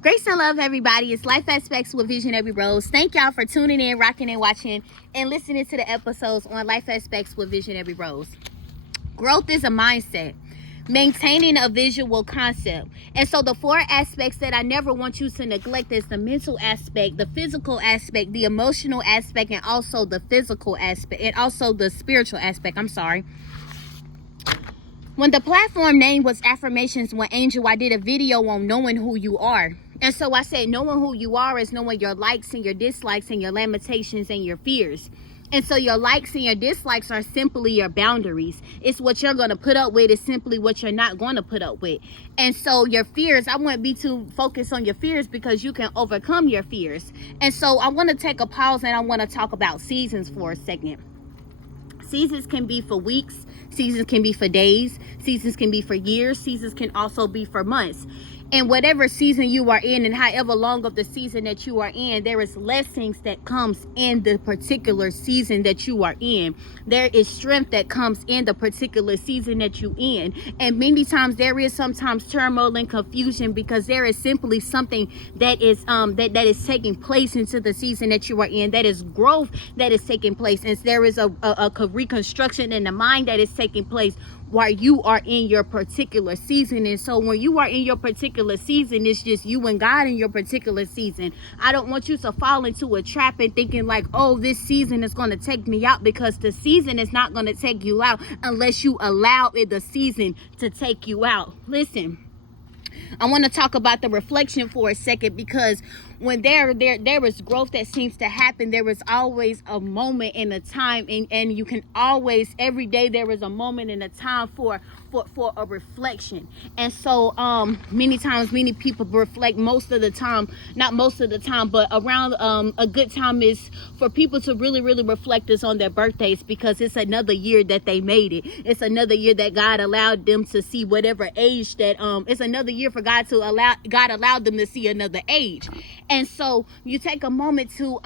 Grace and love, everybody. It's Life Aspects with Visionary Rose. Thank y'all for tuning in, rocking and watching, and listening to the episodes on Life Aspects with Visionary Rose. Growth is a mindset, maintaining a visual concept. And so the four aspects that I never want you to neglect is the mental aspect, the physical aspect, the emotional aspect, and also the physical aspect, and also the spiritual aspect. When the platform name was Affirmations with Angel, I did a video on knowing who you are. And so I said knowing who you are is knowing your likes and your dislikes and your limitations and your fears. And so your likes and your dislikes are simply your boundaries. It's what you're going to put up with. It's simply what you're not going to put up with. And so your fears, I wouldn't be too focused on your fears because you can overcome your fears. And so I want to take a pause and I want to talk about seasons for a second. Seasons can be for weeks. Seasons can be for days. Seasons can be for years. Seasons can also be for months. And whatever season you are in and however long of the season that you are in, there is blessings that comes in the particular season that you are in. There is strength that comes in the particular season that you in. And many times there is sometimes turmoil and confusion because there is simply something that is that is taking place into the season that you are in. That is growth that is taking place. And there is a reconstruction in the mind that is taking place while you are in your particular season. And so when you are in your particular season, it's just you and God in your particular season. I don't want you to fall into a trap and thinking like, oh, this season is going to take me out, because the season is not going to take you out unless you allow the season to take you out. Listen, I want to talk about the reflection for a second, because when there is growth that seems to happen, there is always a moment and a time, and you can always, every day there is a moment and a time for a reflection. And so many times many people reflect most of the time, not most of the time, but around a good time is for people to really reflect is on their birthdays, because it's another year that they made it. It's another year that God allowed them to see whatever age that it's another year for God allowed them to see another age. And so you take a moment to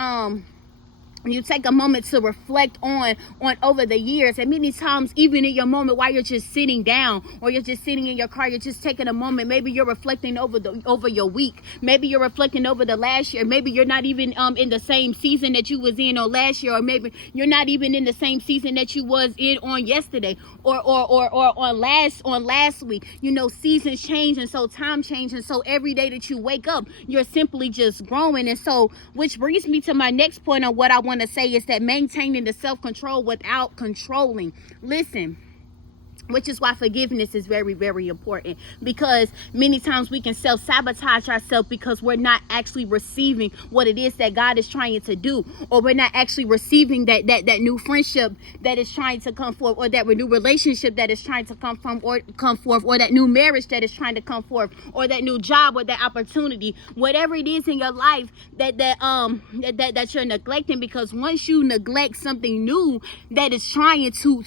reflect on over the years. And many times, even in your moment while you're just sitting down or you're just sitting in your car, you're just taking a moment. Maybe you're reflecting over your week. Maybe you're reflecting over the last year. Maybe you're not even in the same season that you was in on last year, or maybe you're not even in the same season that you was in on yesterday or on last week. You know, seasons change, and so time changes. And so every day that you wake up, you're simply just growing. And so, which brings me to my next point on what I want to say is that maintaining the self-control without controlling. Listen, which is why forgiveness is very important, because many times we can self-sabotage ourselves because we're not actually receiving what it is that God is trying to do, or we're not actually receiving that new friendship that is trying to come forth, or that new relationship that is trying to come forth, or that new marriage that is trying to come forth, or that new job, or that opportunity, whatever it is in your life that you're neglecting. Because once you neglect something new that is trying to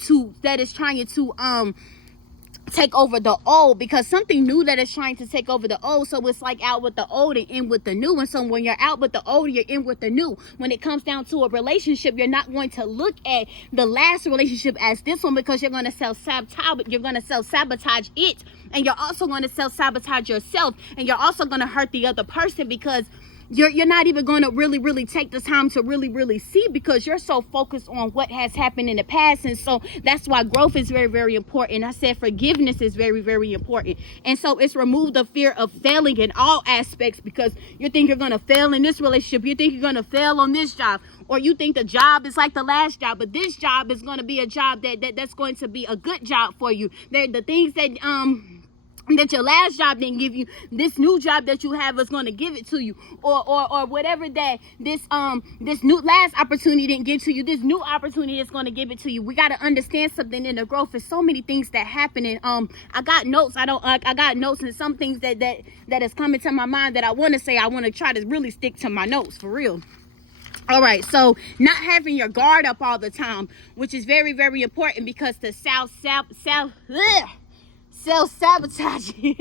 take over the old, because something new that is trying to take over the old, so it's like out with the old and in with the new. And so when you're out with the old, you're in with the new. When it comes down to a relationship, you're not going to look at the last relationship as this one, because you're going to self-sabotage it, and you're also going to self-sabotage yourself, and you're also going to hurt the other person, because you're not even going to really take the time to really see, because you're so focused on what has happened in the past. And so that's why growth is very important. I said forgiveness is very important. And so it's remove the fear of failing in all aspects, because you think you're going to fail in this relationship, you think you're going to fail on this job, or you think the job is like the last job, but this job is going to be a job that's going to be a good job for you. The things that your last job didn't give you, this new job that you have is going to give it to you, or whatever that this new last opportunity didn't give to you, this new opportunity is going to give it to you. We got to understand something in the growth. There's so many things that happen, and I got notes. I got notes, and some things that is coming to my mind that I want to say. I want to try to really stick to my notes for real. All right, so not having your guard self-sabotaging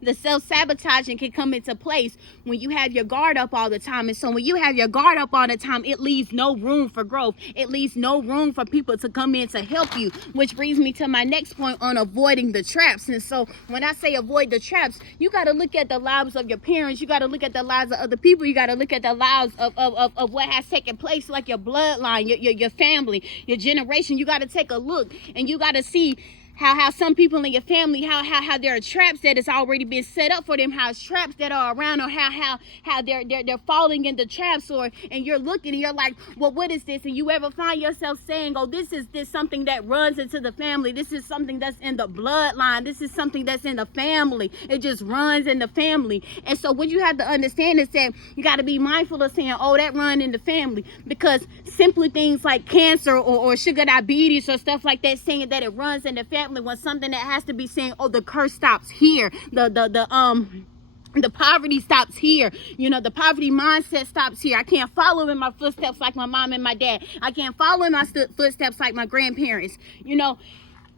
the self-sabotaging can come into place when you have your guard up all the time. And so when you have your guard up all the time, it leaves no room for growth. It leaves no room for people to come in to help you, which brings me to my next point on avoiding the traps. And so when I say avoid the traps, you got to look at the lives of your parents. You got to look at the lives of other people. You got to look at the lives of what has taken place, like your bloodline, your family, your generation. You got to take a look, and you got to see how some people in your family, how there are traps that has already been set up for them, how it's traps that are around, or how they're falling into traps, and you're looking and you're like, well, what is this? And you ever find yourself saying, oh, this is something that runs into the family. This is something that's in the bloodline. This is something that's in the family. It just runs in the family. And so what you have to understand is that you got to be mindful of saying, oh, that run in the family, because simply things like cancer or sugar diabetes or stuff like that, saying that it runs in the family, when something that has to be saying, oh, the curse stops here, the poverty stops here, the poverty mindset stops here. I can't follow in my footsteps like my mom and my dad. I can't follow in my footsteps like my grandparents.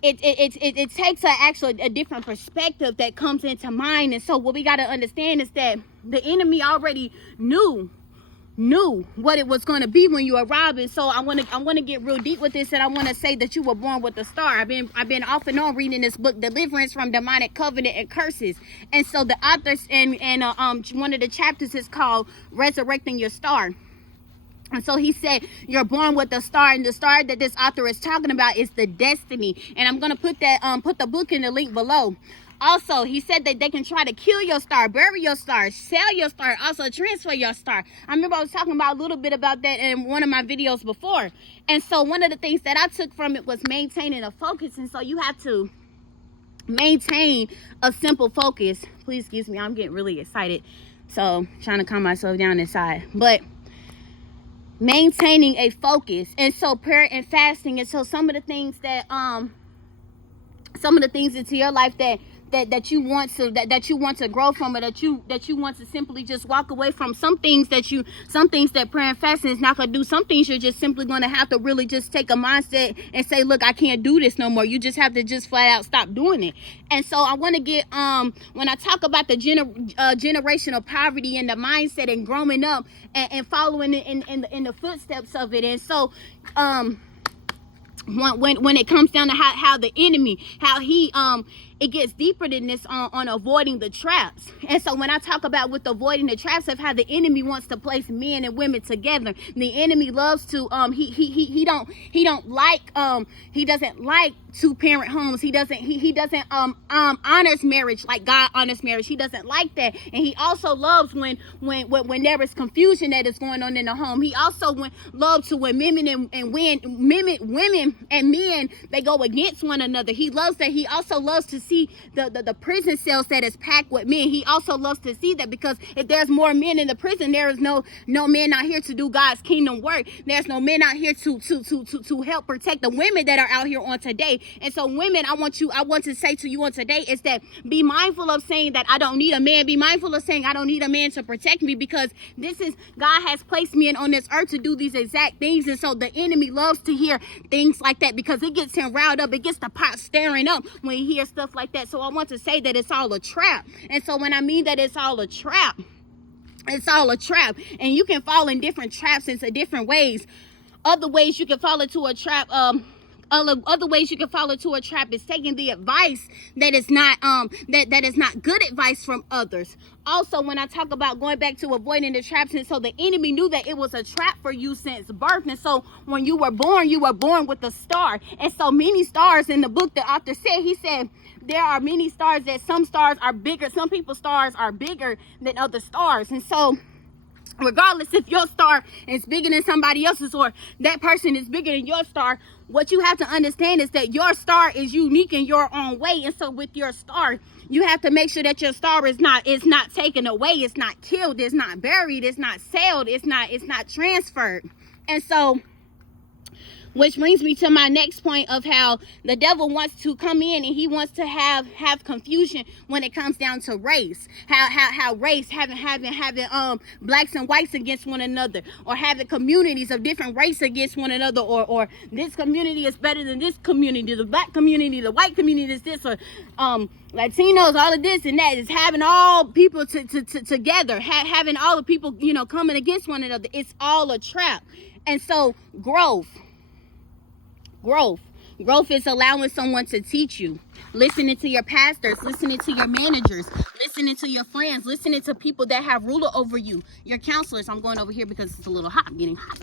It takes a different perspective that comes into mind. And so what we got to understand is that the enemy already knew what it was going to be when you arrived. And so I want to get real deep with this, and I want to say that you were born with a star. I've been off and on reading this book, Deliverance from Demonic Covenant and Curses. And so the authors and one of the chapters is called Resurrecting Your Star. And so he said, you're born with a star, and the star that this author is talking about is the destiny. And I'm going to put the book in the link below. Also, he said that they can try to kill your star, bury your star, sell your star, also transfer your star. I remember I was talking about a little bit about that in one of my videos before. And so one of the things that I took from it was maintaining a focus. And so you have to maintain a simple focus. Please excuse me, I'm getting really excited. So trying to calm myself down inside. But maintaining a focus. And so prayer and fasting. And so some of the things into your life that you want to grow from, or that you want to simply just walk away from. Some things that prayer and fasting is not going to do. Some things you're just simply going to have to really just take a mindset and say, look, I can't do this no more. You just have to just flat out stop doing it. And so I want to get when I talk about the generational poverty and the mindset and growing up and following in the footsteps of it. And so when it comes down to how the enemy, how he it gets deeper than this on avoiding the traps. And so when I talk about with avoiding the traps of how the enemy wants to place men and women together, the enemy loves to he doesn't like two-parent homes. He doesn't honors marriage like God honors marriage. He doesn't like that. And he also loves when there is confusion that is going on in the home. He also loves to when women and men, they go against one another. He loves that. He also loves to see the prison cells that is packed with men. He also loves to see that, because if there's more men in the prison, there is no men out here to do God's kingdom work. There's no men out here to help protect the women that are out here on today. And so women, I want to say to you on today is that be mindful of saying that I don't need a man. Be mindful of saying I don't need a man to protect me, because God has placed me on this earth to do these exact things. And so the enemy loves to hear things like that, because it gets him riled up. It gets the pot stirring up when he hears stuff like that. So I want to say that it's all a trap. And so when I mean that it's all a trap, it's all a trap. And you can fall in different traps into different ways. Other ways you can fall into a trap, other ways you can fall into a trap is taking the advice that is not that is not good advice from others. Also, when I talk about going back to avoiding the traps, and so the enemy knew that it was a trap for you since birth. And so when you were born with a star. And so many stars in the book, the author said, he said there are many stars, that some stars are bigger, some people's stars are bigger than other stars. And so regardless if your star is bigger than somebody else's, or that person is bigger than your star, what you have to understand is that your star is unique in your own way. And so with your star, you have to make sure that your star is not taken away, it's not killed, it's not buried, it's not sold, it's not transferred. And so Which brings me to my next point of how the devil wants to come in and he wants to have confusion when it comes down to race. How race having blacks and whites against one another, or having communities of different race against one another, or this community is better than this community, the black community, the white community is this, or Latinos, all of this and that, is having all people together, having all the people, coming against one another. It's all a trap. And so growth is allowing someone to teach you, listening to your pastors, listening to your managers, listening to your friends, listening to people that have ruler over you, your counselors. I'm going over here because it's a little hot. I'm getting hot.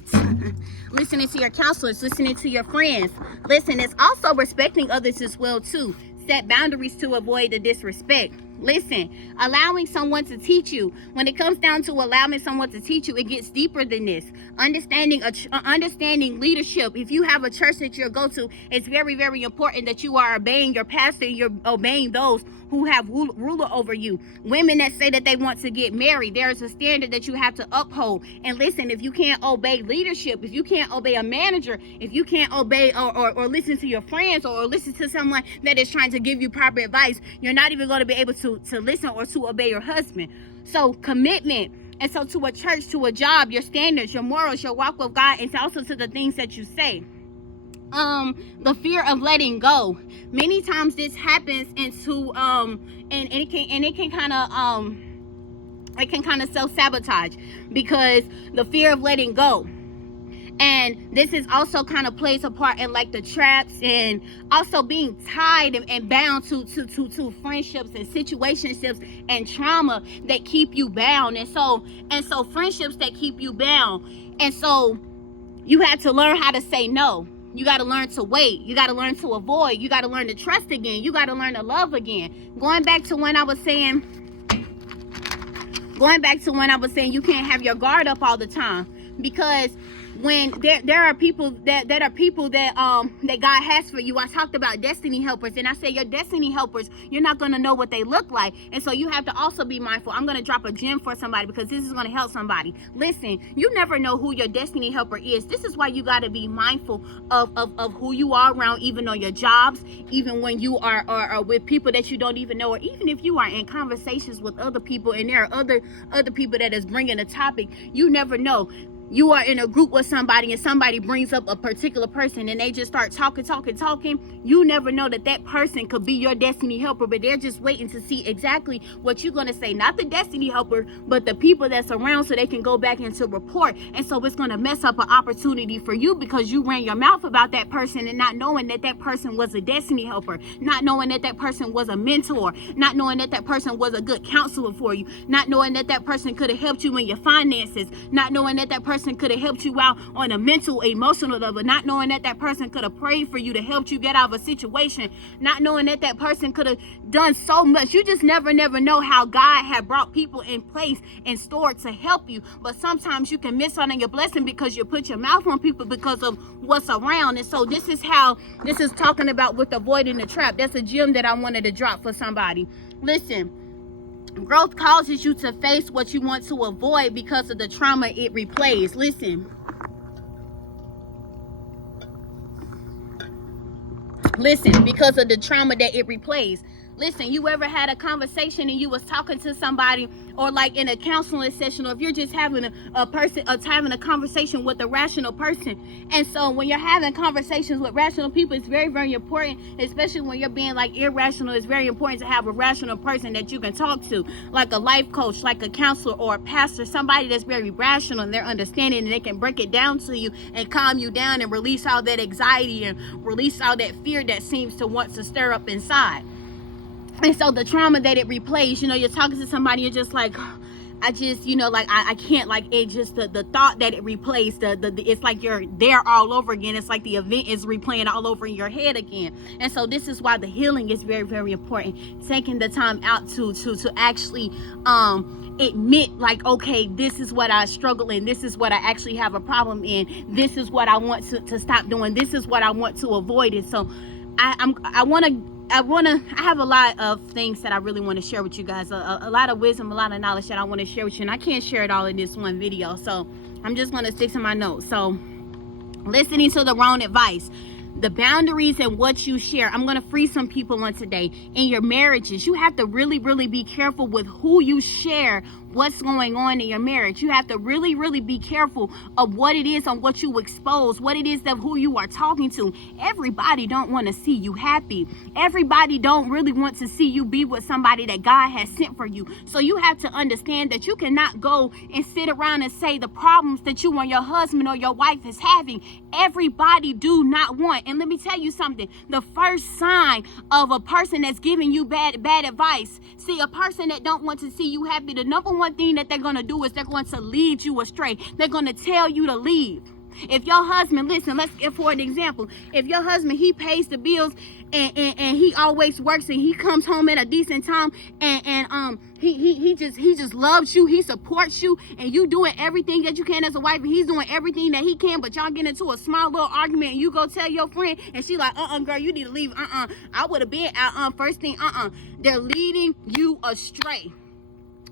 Listening to your counselors, listening to your friends. Listen, it's also respecting others as well too. Set boundaries to avoid the disrespect. Listen, allowing someone to teach you. When it comes down to allowing someone to teach you, it gets deeper than this. Understanding leadership. If you have a church that you go to, it's very, very important that you are obeying your pastor and you're obeying those who have ruler over you. Women that say that they want to get married, there is a standard that you have to uphold. And listen, if you can't obey leadership, if you can't obey a manager, if you can't obey or listen to your friends, or listen to someone that is trying to give you proper advice, you're not even going to be able to listen or to obey your husband. So commitment. And so to a church, to a job, your standards, your morals, your walk with God, and also to the things that you say. The fear of letting go. Many times this happens into and it can kind of self-sabotage, because the fear of letting go. And this is also kind of plays a part in like the traps, and also being tied and bound to friendships and situationships and trauma that keep you bound. And so friendships that keep you bound. And so you have to learn how to say no. You got to learn to wait. You got to learn to avoid. You got to learn to trust again. You got to learn to love again. Going back to when I was saying you can't have your guard up all the time, because when there are people that God has for you. I talked about destiny helpers, and I say your destiny helpers, you're not going to know what they look like. And so you have to also be mindful. I'm going to drop a gem for somebody, because this is going to help somebody. Listen, you never know who your destiny helper is. This is why you got to be mindful of who you are around, even on your jobs, even when you are with people that you don't even know, or even if you are in conversations with other people and there are other people that is bringing a topic. You never know. You are in a group with somebody and somebody brings up a particular person and they just start talking. You never know that person could be your destiny helper, but they're just waiting to see exactly what you're going to say. Not the destiny helper, but the people that's around, so they can go back into report. And so it's going to mess up an opportunity for you, because you ran your mouth about that person and not knowing that person was a destiny helper, not knowing that person was a mentor, not knowing that person was a good counselor for you, not knowing that person could have helped you in your finances, not knowing that person could have helped you out on a mental, emotional level, not knowing that person could have prayed for you to help you get out of a situation, not knowing that person could have done so much. You just never know how God had brought people in place and stored to help you. But sometimes you can miss out on your blessing because you put your mouth on people because of what's around. And so this is talking about with avoiding the trap. That's a gem that I wanted to drop for somebody. Listen, growth causes you to face what you want to avoid because of the trauma it replays. Listen, because of the trauma that it replays. Listen, you ever had a conversation and you was talking to somebody, or like in a counseling session, or if you're just having having a conversation with a rational person. And so when you're having conversations with rational people, it's very, very important, especially when you're being like irrational. It's very important to have a rational person that you can talk to, like a life coach, like a counselor or a pastor, somebody that's very rational and they're understanding, and they can break it down to you and calm you down and release all that anxiety and release all that fear that seems to want to stir up inside. And so the trauma that it replays, you're talking to somebody, you're just like, I just, I can't, like, it just, the thought that it replays, it's like you're there all over again. It's like the event is replaying all over in your head again. And so this is why the healing is very, very important. Taking the time out to actually, admit, like, okay, this is what I struggle in. This is what I actually have a problem in. This is what I want to stop doing. This is what I want to avoid. And so I have a lot of things that I really want to share with you guys, a lot of wisdom, a lot of knowledge that I want to share with you, and I can't share it all in this one video, so I'm just going to stick to my notes. So listening to the wrong advice. The boundaries and what you share. I'm going to free some people on today. In your marriages, you have to really, really be careful with who you share what's going on in your marriage. You have to really, really be careful of what it is on what you expose, what it is that who you are talking to. Everybody don't want to see you happy. Everybody don't really want to see you be with somebody that God has sent for you. So you have to understand that you cannot go and sit around and say the problems that you and your husband or your wife is having. Everybody do not want. And let me tell you something. The first sign of a person that's giving you bad advice, see, a person that don't want to see you happy, the number one thing that they're going to do is they're going to lead you astray. They're going to tell you to leave. If your husband, listen, let's get for an example. If your husband, he pays the bills and he always works and he comes home at a decent time and he just loves you, he supports you, and you doing everything that you can as a wife, and he's doing everything that he can, but y'all get into a small little argument and you go tell your friend and she like, girl, you need to leave. I would have been out. First thing, they're leading you astray.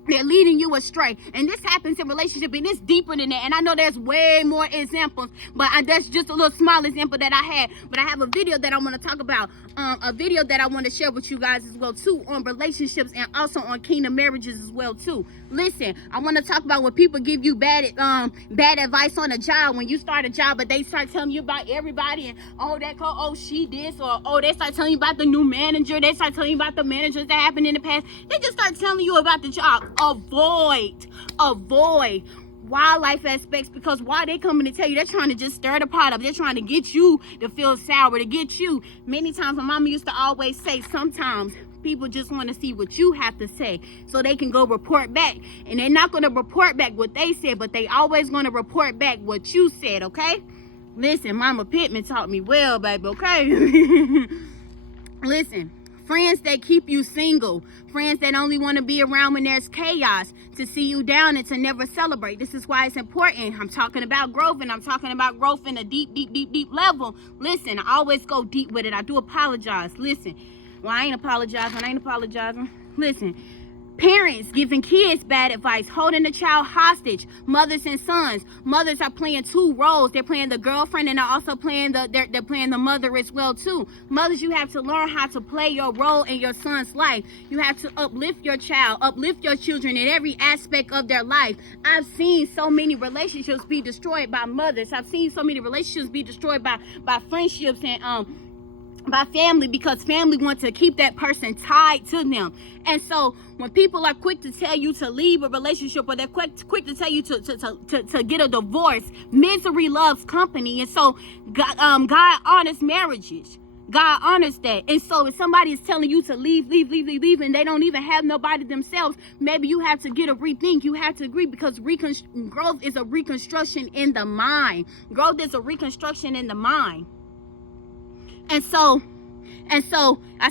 They're leading you astray. And this happens in relationship, and it's deeper than that. And I know there's way more examples, but that's just a little small example that I had. But I have a video that I want to talk about, a video that I want to share with you guys as well too, on relationships and also on kingdom marriages as well too. Listen, I want to talk about when people give you bad advice on a job. When you start a job, but they start telling you about everybody, and she this, or they start telling you about the new manager. They start telling you about the managers that happened in the past. They just start telling you about the job. Avoid wildlife aspects, because why they coming to tell you, they're trying to just stir the pot up. They're trying to get you to feel sour, to get you. Many times my mama used to always say, sometimes people just want to see what you have to say so they can go report back. And they're not going to report back what they said, but they always going to report back what you said, okay? Listen, Mama Pittman taught me well, baby, okay? Listen. Friends that keep you single. Friends that only want to be around when there's chaos, to see you down and to never celebrate. This is why it's important. I'm talking about growth, and I'm talking about growth in a deep level. Listen, I always go deep with it. I do apologize. Listen. Well, I ain't apologizing. Listen. Parents giving kids bad advice, holding the child hostage. Mothers and sons. Mothers are playing two roles. They're playing the girlfriend, and they're also playing they're playing the mother as well too. Mothers, you have to learn how to play your role in your son's life. You have to uplift your child, uplift your children in every aspect of their life. I've seen so many relationships be destroyed by mothers. I've seen so many relationships be destroyed by friendships and by family, because family wants to keep that person tied to them. And so when people are quick to tell you to leave a relationship, or they're quick to tell you to get a divorce, misery loves company. And so God honors marriages. God honors that. And so if somebody is telling you to leave, and they don't even have nobody themselves, maybe you have to get a rethink. You have to agree, because growth is a reconstruction in the mind. Growth is a reconstruction in the mind. And so I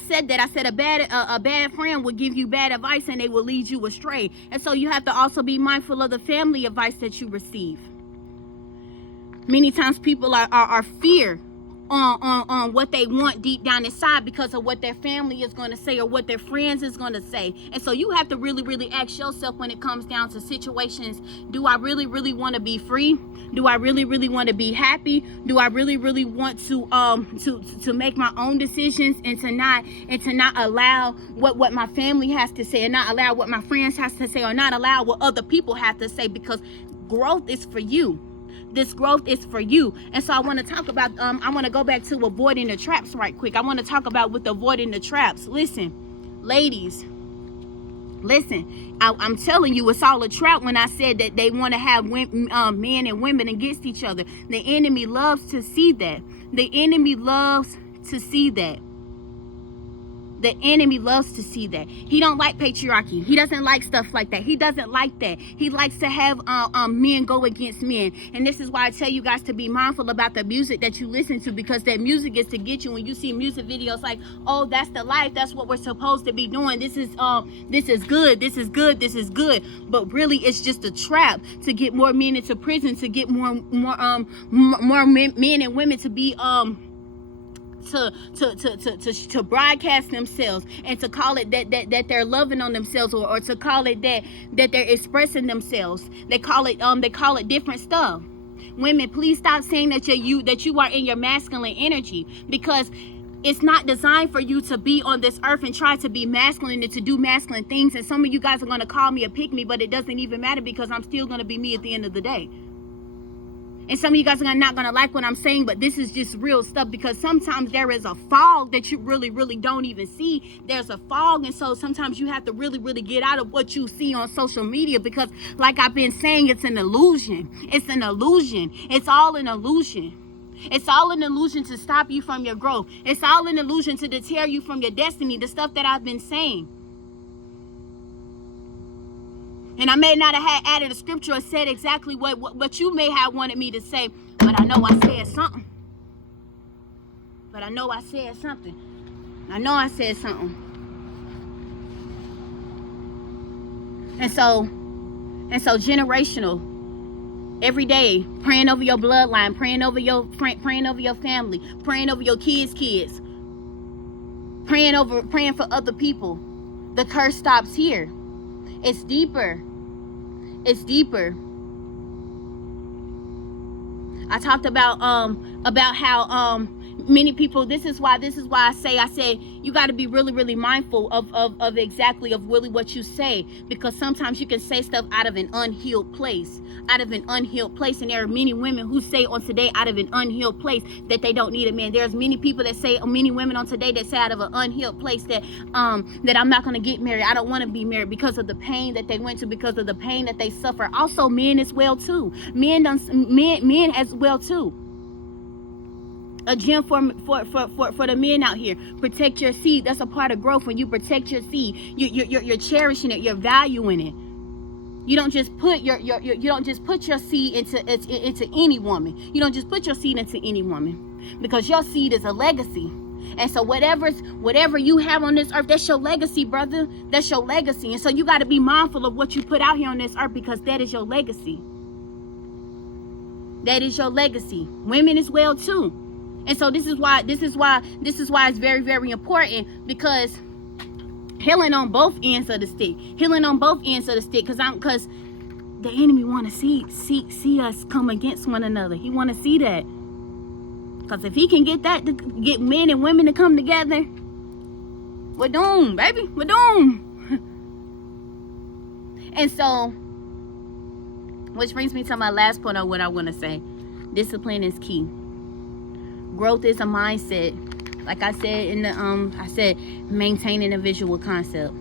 said a bad friend will give you bad advice, and they will lead you astray. And so you have to also be mindful of the family advice that you receive. Many times people are fear on what they want deep down inside because of what their family is going to say or what their friends is going to say. And so you have to really ask yourself, when it comes down to situations, do I really want to be free? Do I really want to be happy? Do I really want to make my own decisions, and to not allow what my family has to say, and not allow what my friends has to say, or not allow what other people have to say? Because growth is for you. This growth is for you. And so I want to talk about, I want to go back to avoiding the traps right quick. I want to talk about with avoiding the traps. Listen, ladies, listen, I'm telling you, it's all a trap when I said that they want to have men and women against each other. The enemy loves to see that. The enemy loves to see that. The enemy loves to see that. He don't like patriarchy. He doesn't like stuff like that. He doesn't like that. He likes to have men go against men. And this is why I tell you guys to be mindful about the music that you listen to, because that music is to get you. When you see music videos like, oh, that's the life, that's what we're supposed to be doing, this is good, this is good, but really it's just a trap to get more men into prison, to get more men and women to be to broadcast themselves, and to call it that they're loving on themselves, or to call it that they're expressing themselves. They call it different stuff. Women, please stop saying that you are in your masculine energy, because it's not designed for you to be on this earth and try to be masculine and to do masculine things. And some of you guys are going to call me a pick-me, but it doesn't even matter, because I'm still going to be me at the end of the day. And some of you guys are not going to like what I'm saying, but this is just real stuff, because sometimes there is a fog that you really, really don't even see. There's a fog, and so sometimes you have to really, really get out of what you see on social media, because like I've been saying, it's an illusion. It's an illusion. It's all an illusion. It's all an illusion to stop you from your growth. It's all an illusion to deter you from your destiny, the stuff that I've been saying. And I may not have had added a scripture or said exactly what you may have wanted me to say, but I know I said something. I know I said something. And so generational. Every day, praying over your bloodline, praying over your family, praying over your kids, praying for other people. The curse stops here. It's deeper. I talked about how many people, this is why I say you got to be really, really mindful of exactly of really what you say, because sometimes you can say stuff out of an unhealed place, and there are many women who say on today out of an unhealed place that they don't need a man. There's many people that say, many women on today that say out of an unhealed place that that I'm not going to get married, I don't want to be married, because of the pain that they went to, because of the pain that they suffer. Also men as well too. Men as well too. A gem for the men out here. Protect your seed. That's a part of growth. When you protect your seed, you're cherishing it. You're valuing it. You don't just put your seed into any woman. You don't just put your seed into any woman, because your seed is a legacy. And so whatever you have on this earth, that's your legacy, brother. That's your legacy. And so you got to be mindful of what you put out here on this earth, because that is your legacy. That is your legacy. Women as well too. And so this is why it's very, very important, because healing on both ends of the stick. Because the enemy want to see us come against one another. He want to see that. Because if he can get men and women to come together, we're doomed, baby. We're doomed. And so, which brings me to my last point of what I want to say. Discipline is key. Growth is a mindset. Like I said I said maintaining a visual concept.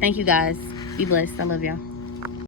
Thank you guys. Be blessed. I love y'all.